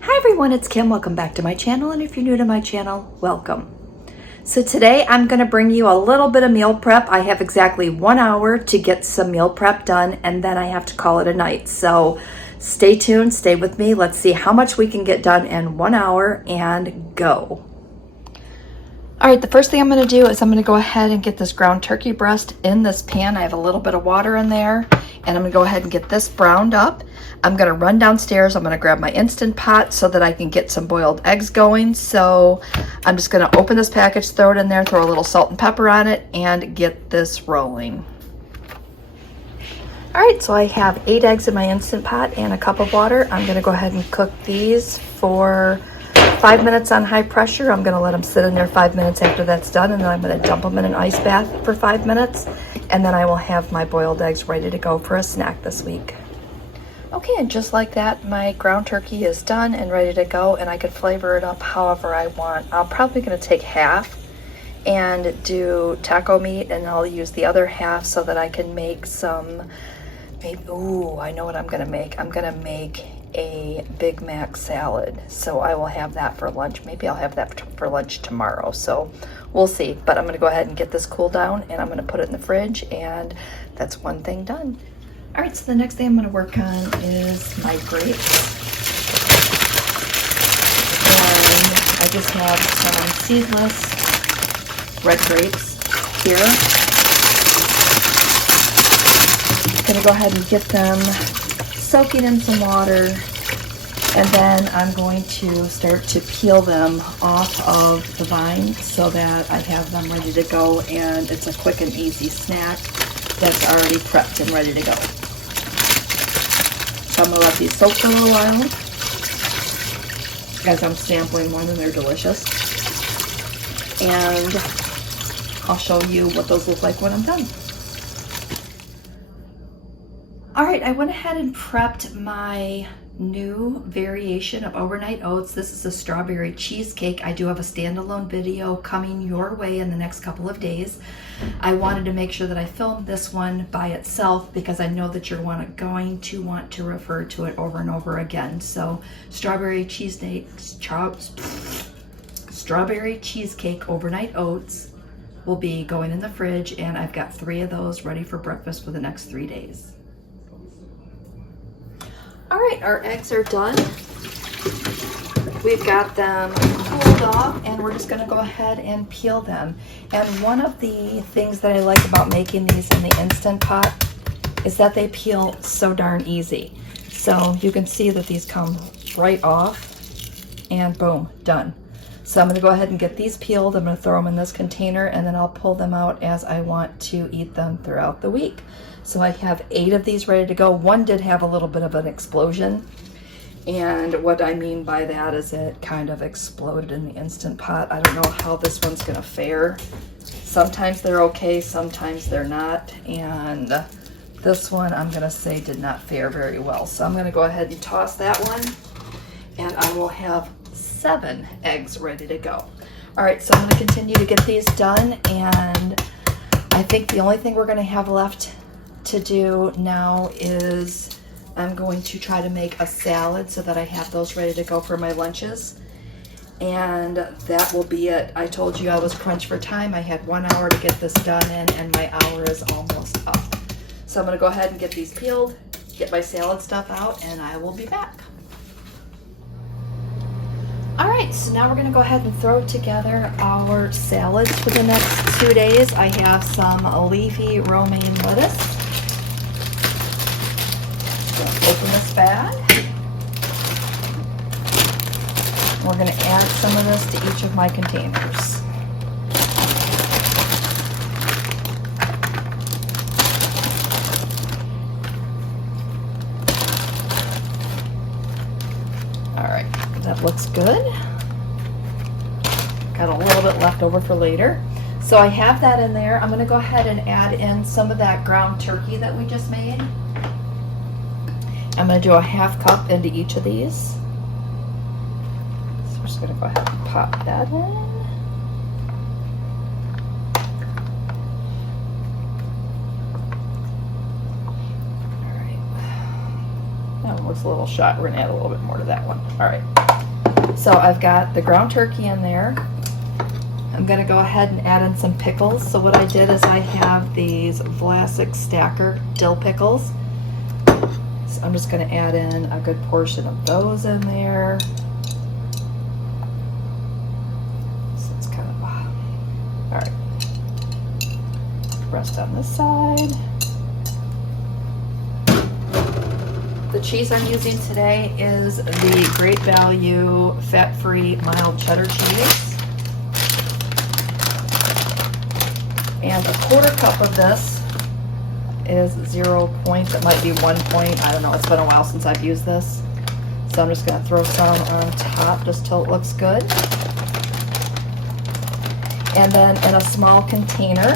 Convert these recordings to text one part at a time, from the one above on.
Hi everyone, it's Kim. Welcome back to my channel, and if you're new to my channel, welcome. So today I'm going to bring you a little bit of meal prep. I have exactly 1 hour to get some meal prep done, and then I have to call it a night. So stay tuned, stay with me. Let's see how much we can get done in 1 hour and go. All right, the first thing I'm going to do is I'm going to go ahead and get this ground turkey breast in this pan. I have a little bit of water in there, and I'm going to go ahead and get this browned up. I'm going to run downstairs. I'm going to grab my Instant Pot so that I can get some boiled eggs going. So I'm just going to open this package, throw it in there, throw a little salt and pepper on it, and get this rolling. All right, so I have 8 eggs in my Instant Pot and a cup of water. I'm going to go ahead and cook these for 5 minutes on high pressure. I'm going to let them sit in there 5 minutes after that's done, and then I'm going to dump them in an ice bath for 5 minutes, and then I will have my boiled eggs ready to go for a snack this week. Okay, and just like that, my ground turkey is done and ready to go, and I could flavor it up however I want. I'm probably going to take half and do taco meat, and I'll use the other half so that I can make some, maybe, ooh, I know what I'm going to make. I'm going to make a Big Mac salad, so I will have that for lunch. Maybe I'll have that for lunch tomorrow, so we'll see. But I'm going to go ahead and get this cool down, and I'm going to put it in the fridge, and that's one thing done. All right, so the next thing I'm going to work on is my grapes, and I just have some seedless red grapes here. I'm going to go ahead and get them soaking in some water, and then I'm going to start to peel them off of the vine so that I have them ready to go, and it's a quick and easy snack that's already prepped and ready to go. So I'm going to let these soak for a little while as I'm sampling one, and they're delicious, and I'll show you what those look like when I'm done. All right, I went ahead and prepped my new variation of overnight oats. This is a strawberry cheesecake. I do have a standalone video coming your way in the next couple of days. I wanted to make sure that I filmed this one by itself because I know that you're going to want to refer to it over and over again. So strawberry cheesecake overnight oats will be going in the fridge, and I've got 3 of those ready for breakfast for the next 3 days. All right, our eggs are done. We've got them cooled off, and we're just gonna go ahead and peel them. And one of the things that I like about making these in the Instant Pot is that they peel so darn easy. So you can see that these come right off, and boom, done. So I'm gonna go ahead and get these peeled. I'm gonna throw them in this container, and then I'll pull them out as I want to eat them throughout the week. So I have 8 of these ready to go. One did have a little bit of an explosion, and what I mean by that is it kind of exploded in the Instant Pot. I don't know how this one's gonna fare. Sometimes they're okay, sometimes they're not, and this one I'm gonna say did not fare very well. So I'm gonna go ahead and toss that one, and I will have 7 eggs ready to go. All right, so I'm gonna continue to get these done, and I think the only thing we're gonna have left to do now is I'm going to try to make a salad so that I have those ready to go for my lunches, and that will be it. I told you I was crunched for time. I had 1 hour to get this done in, and my hour is almost up. So I'm gonna go ahead and get these peeled, get my salad stuff out, and I will be back. All right, so now we're gonna go ahead and throw together our salads for the next 2 days. I have some leafy romaine lettuce. Open this bag. We're going to add some of this to each of my containers. All right, that looks good. Got a little bit left over for later. So I have that in there. I'm going to go ahead and add in some of that ground turkey that we just made. I'm going to do a ½ cup into each of these. So we're just going to go ahead and pop that in. All right. That one looks a little shot. We're going to add a little bit more to that one. All right. So I've got the ground turkey in there. I'm gonna go ahead and add in some pickles. So what I did is I have these Vlasic Stacker dill pickles. So I'm just gonna add in a good portion of those in there. So it's kind of, all right. Rest on this side. The cheese I'm using today is the Great Value fat-free mild cheddar cheese. And a 1/4 cup of this is 0 point. It might be 1 point. I don't know. It's been a while since I've used this. So I'm just going to throw some on top just till it looks good. And then in a small container,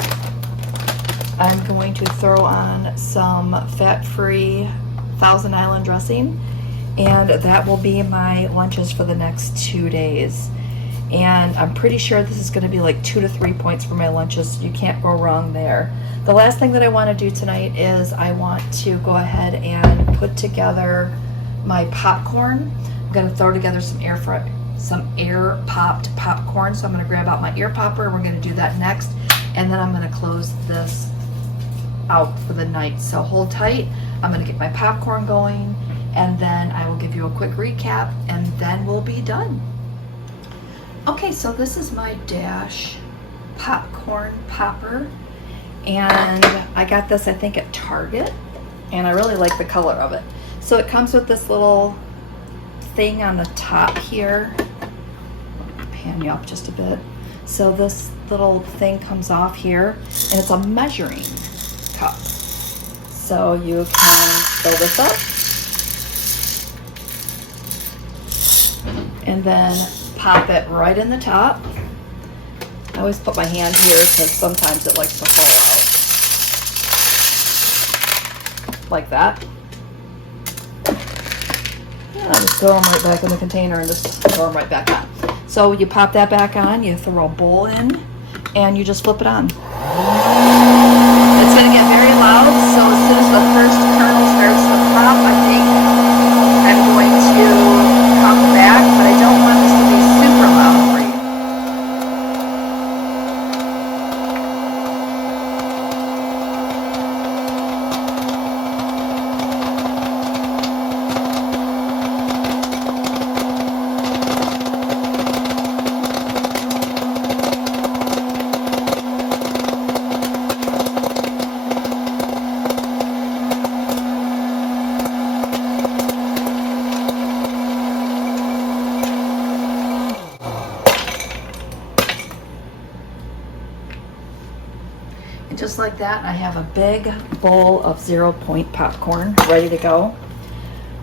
I'm going to throw on some fat-free Thousand Island dressing, and that will be my lunches for the next 2 days. And I'm pretty sure this is going to be like 2 to 3 points for my lunches. You can't go wrong there. The last thing that I want to do tonight is I want to go ahead and put together my popcorn. I'm going to throw together some air popped popcorn. So I'm going to grab out my ear popper. We're going to do that next, and then I'm going to close this out for the night. So hold tight. I'm going to get my popcorn going, and then I will give you a quick recap, and then we'll be done. Okay, so this is my Dash popcorn popper, and I got this, I think, at Target, and I really like the color of it. So it comes with this little thing on the top here. Pan you up just a bit. So this little thing comes off here, and it's a measuring cup. So you can fill this up, and then pop it right in the top. I always put my hand here because sometimes it likes to fall out. Like that. And I'll just throw them right back in the container and just throw them right back on. So you pop that back on, you throw a bowl in, and you just flip it on. It's going to get very loud, so as soon as the first kernel starts to pop, I think I'm going to come back, but I don't want this to be super loud for you. And just like that, I have a big bowl of 0 point popcorn ready to go.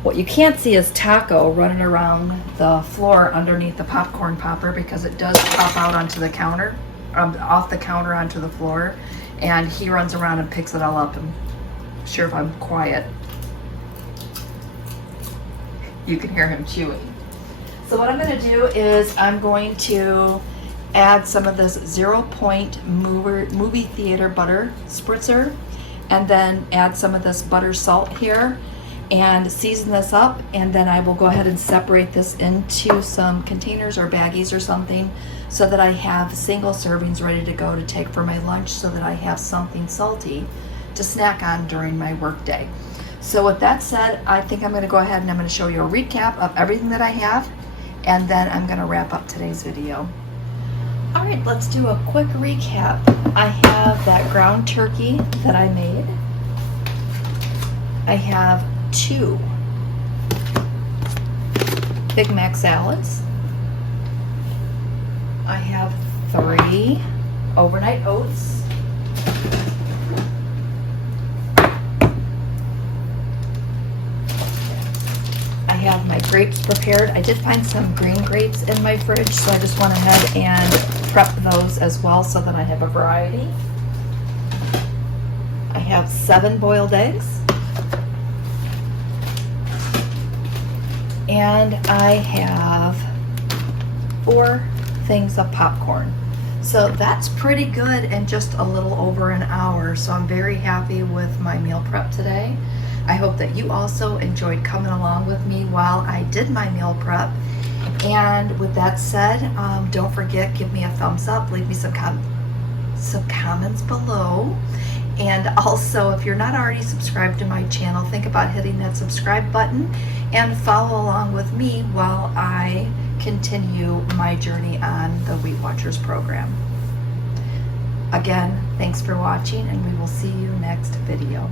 What you can't see is Taco running around the floor underneath the popcorn popper, because it does pop out onto the counter, off the counter onto the floor, and he runs around and picks it all up. I'm sure if I'm quiet, you can hear him chewing. So what I'm going to do is I'm going to add some of this 0 point movie theater butter spritzer, and then add some of this butter salt here, and season this up, and then I will go ahead and separate this into some containers or baggies or something, so that I have single servings ready to go to take for my lunch, so that I have something salty to snack on during my work day. So with that said, I think I'm going to go ahead and I'm going to show you a recap of everything that I have, and then I'm going to wrap up today's video. All right, let's do a quick recap. I have that ground turkey that I made. I have 2 Big Mac salads. I have 3 overnight oats. I have my grapes prepared. I did find some green grapes in my fridge, so I just went ahead and prep those as well, so that I have a variety. I have 7 boiled eggs. And I have 4 things of popcorn. So that's pretty good in just a little over an hour. So I'm very happy with my meal prep today. I hope that you also enjoyed coming along with me while I did my meal prep. And with that said, don't forget, give me a thumbs up, leave me some comments below. And also, if you're not already subscribed to my channel, think about hitting that subscribe button and follow along with me while I continue my journey on the Wheat Watchers program. Again, thanks for watching, and we will see you next video.